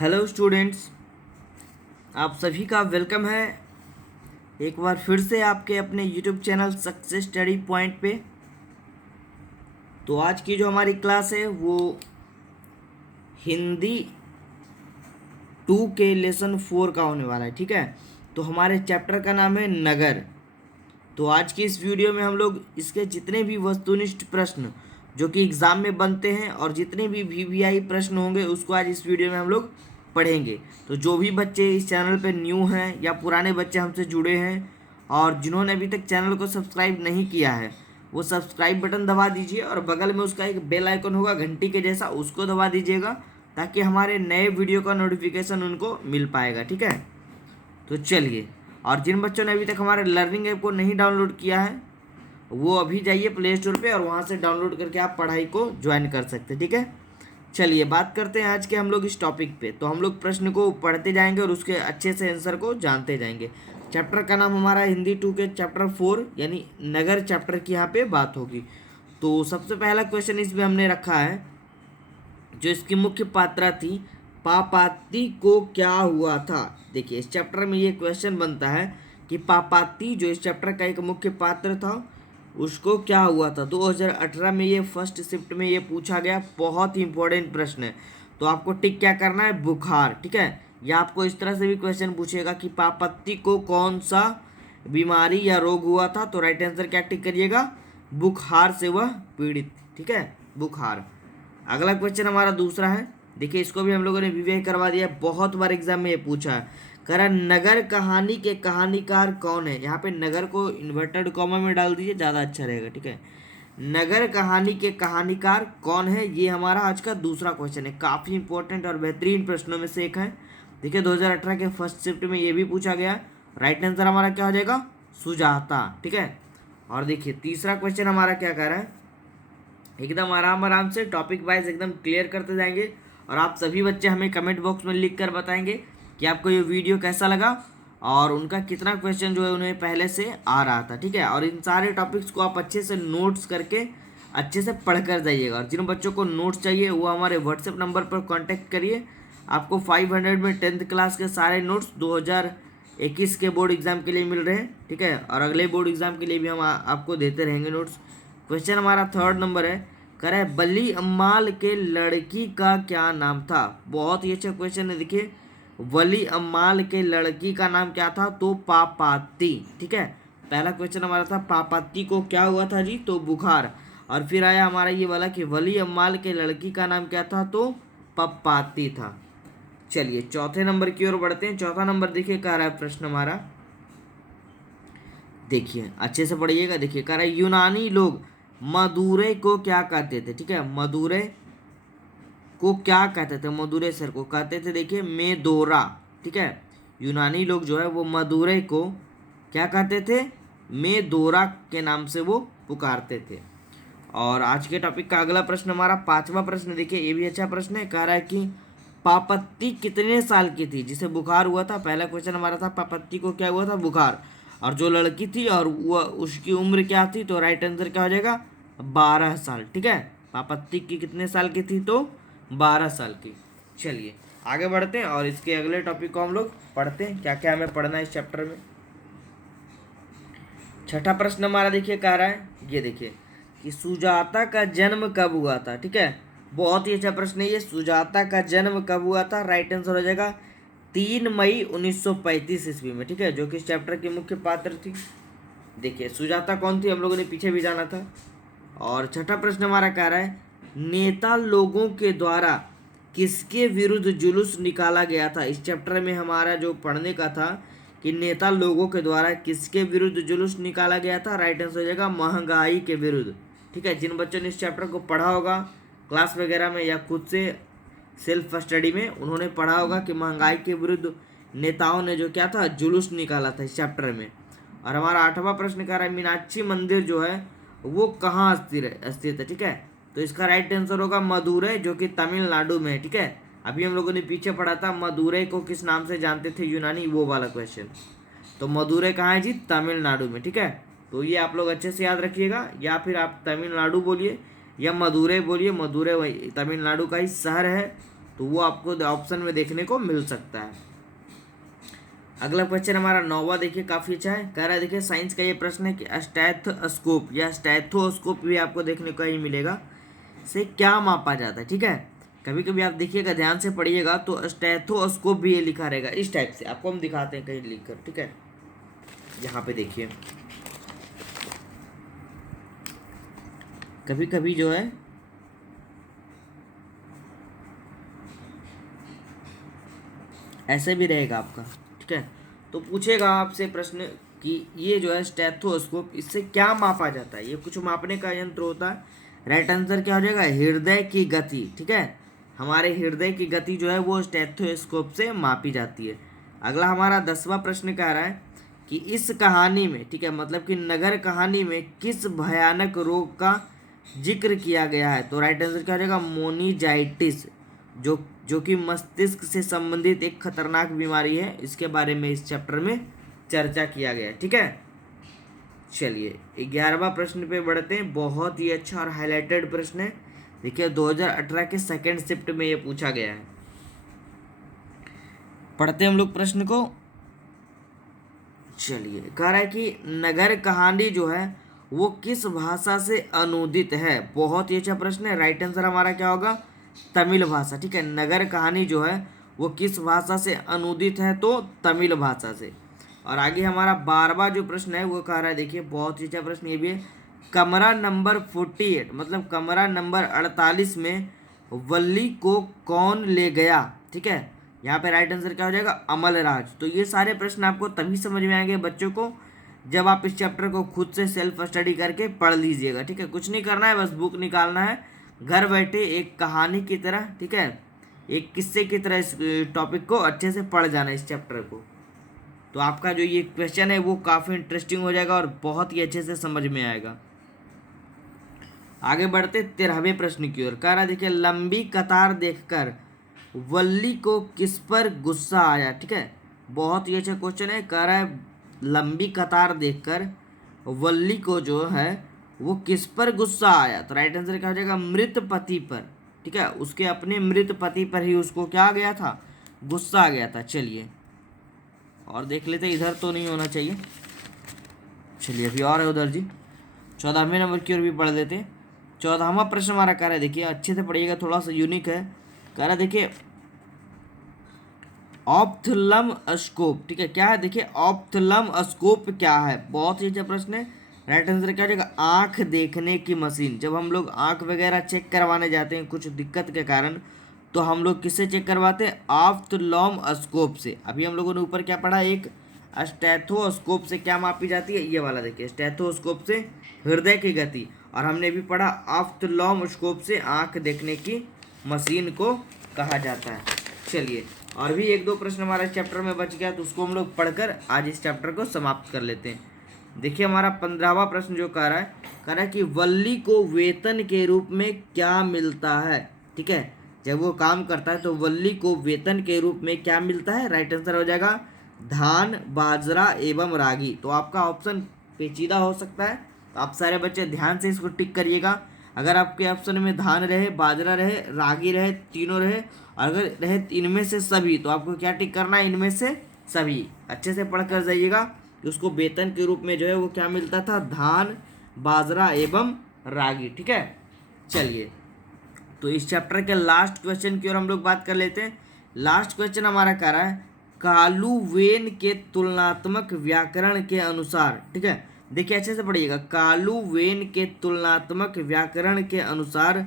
Hello students, आप सभी का वेलकम है एक बार फिर से आपके अपने YouTube channel success study point पे। तो आज की जो हमारी क्लास है वो हिंदी 2 के लेसन 4 का होने वाला है। ठीक है, तो हमारे चैप्टर का नाम है नगर। तो आज की इस वीडियो में हम लोग इसके जितने भी वस्तुनिष्ठ प्रश्न जो कि एग्ज़ाम में बनते हैं और जितने भी वीवीआई प्रश्न होंगे उसको आज इस वीडियो में हम लोग पढ़ेंगे। तो जो भी बच्चे इस चैनल पे न्यू हैं या पुराने बच्चे हमसे जुड़े हैं और जिन्होंने अभी तक चैनल को सब्सक्राइब नहीं किया है वो सब्सक्राइब बटन दबा दीजिए और बगल में उसका एक बेल आइकन होगा घंटी के जैसा, उसको दबा दीजिएगा ताकि हमारे नए वीडियो का नोटिफिकेशन उनको मिल पाएगा। ठीक है, तो चलिए। और जिन बच्चों ने अभी तक हमारे लर्निंग ऐप को नहीं डाउनलोड किया है वो अभी जाइए प्ले स्टोर पे और वहाँ से डाउनलोड करके आप पढ़ाई को ज्वाइन कर सकते हैं। ठीक है, चलिए बात करते हैं आज के हम लोग इस टॉपिक पे। तो हम लोग प्रश्न को पढ़ते जाएंगे और उसके अच्छे से आंसर को जानते जाएंगे। चैप्टर का नाम हमारा हिंदी 2 के चैप्टर 4 यानी नगर चैप्टर की यहाँ पे बात होगी। तो सबसे पहला क्वेश्चन इसमें हमने रखा है, जो इसकी मुख्य पात्रा थी पापाती को क्या हुआ था। देखिए इस चैप्टर में ये क्वेश्चन बनता है कि पापाती जो इस चैप्टर का एक मुख्य पात्र था उसको क्या हुआ था। 2018 में ये फर्स्ट शिफ्ट में ये पूछा गया, बहुत ही इंपॉर्टेंट प्रश्न है। तो आपको टिक क्या करना है, बुखार। ठीक है, या आपको इस तरह से भी क्वेश्चन पूछेगा कि पापत्ती को कौन सा बीमारी या रोग हुआ था, तो राइट आंसर क्या टिक करिएगा, बुखार से वह पीड़ित। ठीक है, बुखार। अगला क्वेश्चन हमारा दूसरा है, देखिए इसको भी हम लोगों ने वीवीआई करवा दिया, बहुत बार एग्जाम में ये पूछा है। कह रहा नगर कहानी के कहानीकार कौन है। यहाँ पे नगर को इन्वर्टेड कॉमा में डाल दीजिए, ज़्यादा अच्छा रहेगा। ठीक है, नगर कहानी के कहानीकार कौन है, ये हमारा आज का दूसरा क्वेश्चन है। काफ़ी इंपॉर्टेंट और बेहतरीन प्रश्नों में से एक है। देखिए 2018 के फर्स्ट शिफ्ट में ये भी पूछा गया। राइट आंसर हमारा क्या हो जाएगा, सुजाता। ठीक है, और देखिए तीसरा क्वेश्चन हमारा क्या कह रहा है, एकदम आराम आराम से टॉपिक वाइज एकदम क्लियर करते जाएंगे और आप सभी बच्चे हमें कमेंट बॉक्स में लिख कर बताएंगे कि आपको ये वीडियो कैसा लगा और उनका कितना क्वेश्चन जो है उन्हें पहले से आ रहा था। ठीक है, और इन सारे टॉपिक्स को आप अच्छे से नोट्स करके अच्छे से पढ़ कर जाइएगा। और जिन बच्चों को नोट्स चाहिए वो हमारे व्हाट्सएप नंबर पर कॉन्टैक्ट करिए। आपको 500 में 10th क्लास के सारे नोट्स 2021 के बोर्ड एग्जाम के लिए मिल रहे हैं। ठीक है, और अगले बोर्ड एग्जाम के लिए भी हम आपको देते रहेंगे नोट्स। क्वेश्चन हमारा थर्ड नंबर है, कह रहा है बली अम्माल के लड़की का क्या नाम था। बहुत ही अच्छा क्वेश्चन है। देखिए वली अम्माल के लड़की का नाम क्या था, तो पापाती। ठीक है, पहला क्वेश्चन हमारा था पापाती को क्या हुआ था जी, तो बुखार। और फिर आया हमारा ये वाला कि वली अम्माल के लड़की का नाम क्या था, तो पप्पाती था। चलिए चौथे नंबर की ओर बढ़ते हैं। चौथा नंबर देखिए कह रहा है प्रश्न हमारा, देखिए अच्छे से पढ़िएगा। देखिए कह रहा है यूनानी लोग मदुरै को क्या कहते थे। ठीक है, मदुरै को क्या कहते थे, मदुरेश्वर को कहते थे देखिए मेदोरा। ठीक है, यूनानी लोग जो है वो मदुरै को क्या कहते थे, मेदोरा के नाम से वो पुकारते थे। और आज के टॉपिक का अगला प्रश्न हमारा पांचवा प्रश्न, देखिए ये भी अच्छा प्रश्न है। कह रहा है कि पापत्ती कितने साल की थी जिसे बुखार हुआ था। पहला क्वेश्चन हमारा था पापत्ती को क्या हुआ था, बुखार। और जो लड़की थी और वह उसकी उम्र क्या थी, तो राइट आंसर क्या हो जाएगा, 12 साल। ठीक है, पापत्ती की कितने साल की थी, तो 12 साल की। चलिए आगे बढ़ते हैं और इसके अगले टॉपिक को हम लोग पढ़ते हैं, क्या क्या हमें पढ़ना है इस चैप्टर में। छठा प्रश्न हमारा देखिए कह रहा है, ये देखिए कि सुजाता का जन्म कब हुआ था। ठीक है, बहुत ही अच्छा प्रश्न है ये, सुजाता का जन्म कब हुआ था। राइट आंसर हो जाएगा 3 मई 1935 ईस्वी में। ठीक है, जो कि इस चैप्टर की मुख्य पात्र थी। देखिए सुजाता कौन थी हम लोगों ने पीछे भी जाना था। और छठा प्रश्न हमारा कह रहा है नेता लोगों के द्वारा किसके विरुद्ध जुलूस निकाला गया था। इस चैप्टर में हमारा जो पढ़ने का था कि नेता लोगों के द्वारा किसके विरुद्ध जुलूस निकाला गया था। राइट आंसर हो जाएगा महंगाई के विरुद्ध। ठीक है, जिन बच्चों ने इस चैप्टर को पढ़ा होगा क्लास वगैरह में या खुद से सेल्फ स्टडी में, उन्होंने पढ़ा होगा कि महंगाई के विरुद्ध नेताओं ने जो क्या था, जुलूस निकाला था इस चैप्टर में। और हमारा आठवां प्रश्न कह रहा है मीनाक्षी मंदिर जो है वो कहाँ स्थित है। ठीक है, तो इसका राइट आंसर होगा मदुरै, जो कि तमिलनाडु में है। ठीक है, अभी हम लोगों ने पीछे पढ़ा था मदुरै को किस नाम से जानते थे यूनानी, वो वाला क्वेश्चन। तो मदुरै कहाँ है जी, तमिलनाडु में। ठीक है, तो ये आप लोग अच्छे से याद रखिएगा, या फिर आप तमिलनाडु बोलिए या मदुरै बोलिए, मदुरै वही तमिलनाडु का ही शहर है। तो वो आपको ऑप्शन में देखने को मिल सकता है। अगला क्वेश्चन हमारा 9वां देखिए, काफ़ी अच्छा है। कह रहा है देखिए साइंस का ये प्रश्न है कि स्टेथोस्कोप या स्टेथोस्कोप भी आपको देखने को ही मिलेगा, से क्या मापा जाता है। ठीक है, कभी कभी आप देखिएगा, ध्यान से पढ़िएगा तो स्टेथोस्कोप भी ये लिखा रहेगा इस टाइप से, आपको हम दिखाते हैं कहीं लिख कर। ठीक है, यहाँ पे देखिए कभी कभी जो है ऐसे भी रहेगा आपका। ठीक है, तो पूछेगा आपसे प्रश्न कि ये जो है स्टेथोस्कोप, इससे क्या मापा जाता है। ये कुछ मापने का यंत्र होता है। राइट आंसर क्या हो जाएगा, हृदय की गति। ठीक है, हमारे हृदय की गति जो है वो स्टेथोस्कोप से मापी जाती है। अगला हमारा 10वां प्रश्न कह रहा है कि इस कहानी में, ठीक है, मतलब कि नगर कहानी में किस भयानक रोग का जिक्र किया गया है। तो राइट आंसर क्या हो जाएगा, मोनीजाइटिस, जो कि मस्तिष्क से संबंधित एक खतरनाक बीमारी है। इसके बारे में इस चैप्टर में चर्चा किया गया है। ठीक है, चलिए 11वां प्रश्न पे बढ़ते हैं। बहुत ही अच्छा और हाईलाइटेड प्रश्न है। देखिए 2018 के सेकंड शिफ्ट में ये पूछा गया है। पढ़ते हैं हम लोग प्रश्न को। चलिए, कह रहा है कि नगर कहानी जो है वो किस भाषा से अनुदित है। बहुत ही अच्छा प्रश्न है। राइट आंसर हमारा क्या होगा, तमिल भाषा। ठीक है, नगर कहानी जो है वो किस भाषा से अनुदित है, तो तमिल भाषा से। और आगे हमारा 12वां जो प्रश्न है वो कह रहा है, देखिए बहुत ही अच्छा प्रश्न ये भी है। कमरा नंबर 48 मतलब कमरा नंबर 48 में वल्ली को कौन ले गया। ठीक है, यहाँ पे राइट आंसर क्या हो जाएगा, अमलराज। तो ये सारे प्रश्न आपको तभी समझ में आएंगे बच्चों को जब आप इस चैप्टर को खुद से सेल्फ स्टडी करके पढ़ लीजिएगा। ठीक है, कुछ नहीं करना है, बस बुक निकालना है घर बैठे एक कहानी की तरह। ठीक है, एक किस्से की तरह इस टॉपिक को अच्छे से पढ़ जाना, इस चैप्टर को। तो आपका जो ये क्वेश्चन है वो काफ़ी इंटरेस्टिंग हो जाएगा और बहुत ही अच्छे से समझ में आएगा। आगे बढ़ते 13वें प्रश्न की ओर। कह रहा देखिए लंबी कतार देखकर वल्ली को किस पर गुस्सा आया। ठीक है, बहुत ही अच्छा क्वेश्चन है। कह रहा है लंबी कतार देखकर वल्ली को जो है वो किस पर गुस्सा आया। तो राइट आंसर क्या हो जाएगा, मृत पति पर। ठीक है, उसके अपने मृत पति पर ही उसको क्या आ गया था, गुस्सा आ गया था। चलिए और देख लेते, इधर तो नहीं होना चाहिए। चलिए अभी और है उधर जी। 14वें नंबर की ओर भी पढ़ लेते हैं। 14वां प्रश्न हमारा कह रहा है, देखिए अच्छे से पढ़िएगा, थोड़ा सा यूनिक है। कह रहा है देखिए ऑप्थलम स्कोप। ठीक है, क्या है, देखिए ऑप्थलम स्कोप क्या है। बहुत ही अच्छा प्रश्न है। राइट आंसर क्या हो जाएगा, आँख देखने की मशीन। जब हम लोग आँख वगैरह चेक करवाने जाते हैं कुछ दिक्कत के कारण, तो हम लोग किससे चेक करवाते हैं, ऑप्थलम स्कोप से। अभी हम लोगों ने ऊपर क्या पढ़ा, एक स्टेथोस्कोप से क्या मापी जाती है, ये वाला देखिए, स्टेथोस्कोप से हृदय की गति। और हमने भी पढ़ा ऑप्थलम स्कोप से आँख देखने की मशीन को कहा जाता है। चलिए और भी एक दो प्रश्न हमारे चैप्टर में बच गया, तो उसको हम लोग पढ़कर आज इस चैप्टर को समाप्त कर लेते हैं। देखिए हमारा 15वां प्रश्न जो कह रहा है कि वल्ली को वेतन के रूप में क्या मिलता है। ठीक है, जब वो काम करता है तो वल्ली को वेतन के रूप में क्या मिलता है। राइट आंसर हो जाएगा धान, बाजरा एवं रागी। तो आपका ऑप्शन पेचीदा हो सकता है, तो आप सारे बच्चे ध्यान से इसको टिक करिएगा। अगर आपके ऑप्शन में धान रहे, बाजरा रहे, रागी रहे, तीनों रहे, और अगर रहे इनमें से सभी, तो आपको क्या टिक करना है, इनमें से सभी। अच्छे से पढ़ कर जाइएगा कि उसको वेतन के रूप में जो है वो क्या मिलता था, धान, बाजरा एवं रागी। ठीक है, चलिए तो इस चैप्टर के लास्ट क्वेश्चन की ओर हम लोग बात कर लेते हैं। लास्ट क्वेश्चन हमारा कह रहा है कालू वेन के तुलनात्मक व्याकरण के अनुसार। ठीक है, देखिए अच्छे से पढ़िएगा, कालू वेन के तुलनात्मक व्याकरण के अनुसार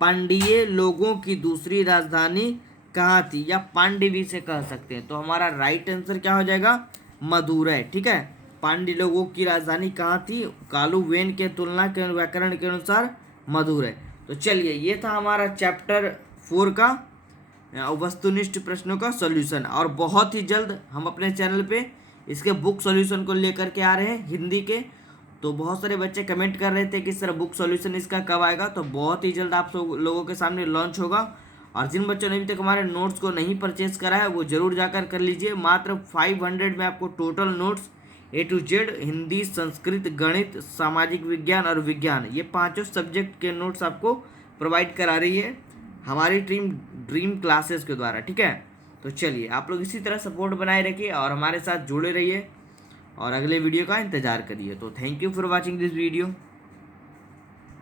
पांड्य लोगों की दूसरी राजधानी कहाँ थी, या पांडवी से कह सकते हैं। तो हमारा राइट आंसर क्या हो जाएगा, मदुरै। ठीक है, पांड्य लोगों की राजधानी कहाँ थी, कालू वेन के तुलना के व्याकरण के अनुसार मदुरै। तो चलिए ये था हमारा चैप्टर 4 का वस्तुनिष्ठ प्रश्नों का सॉल्यूशन। और बहुत ही जल्द हम अपने चैनल पे इसके बुक सॉल्यूशन को लेकर के आ रहे हैं हिंदी के। तो बहुत सारे बच्चे कमेंट कर रहे थे कि सर बुक सॉल्यूशन इसका कब आएगा, तो बहुत ही जल्द आप लोगों के सामने लॉन्च होगा। और जिन बच्चों ने अभी तक हमारे नोट्स को नहीं परचेज करा है वो जरूर जाकर कर लीजिए। मात्र 500 में आपको total notes A to Z, Hindi, Sanskrit, गणित, सामाजिक विज्ञान और विज्ञान, ये पांचों सब्जेक्ट के नोट्स आपको प्रोवाइड करा रही है हमारी टीम। ड्रीम क्लासेस के द्वारा, ठीक है। तो चलिए आप लोग इसी तरह सपोर्ट बनाए रखिए और हमारे साथ जुड़े रहिए और अगले वीडियो का इंतज़ार करिए। तो thank you for watching this video.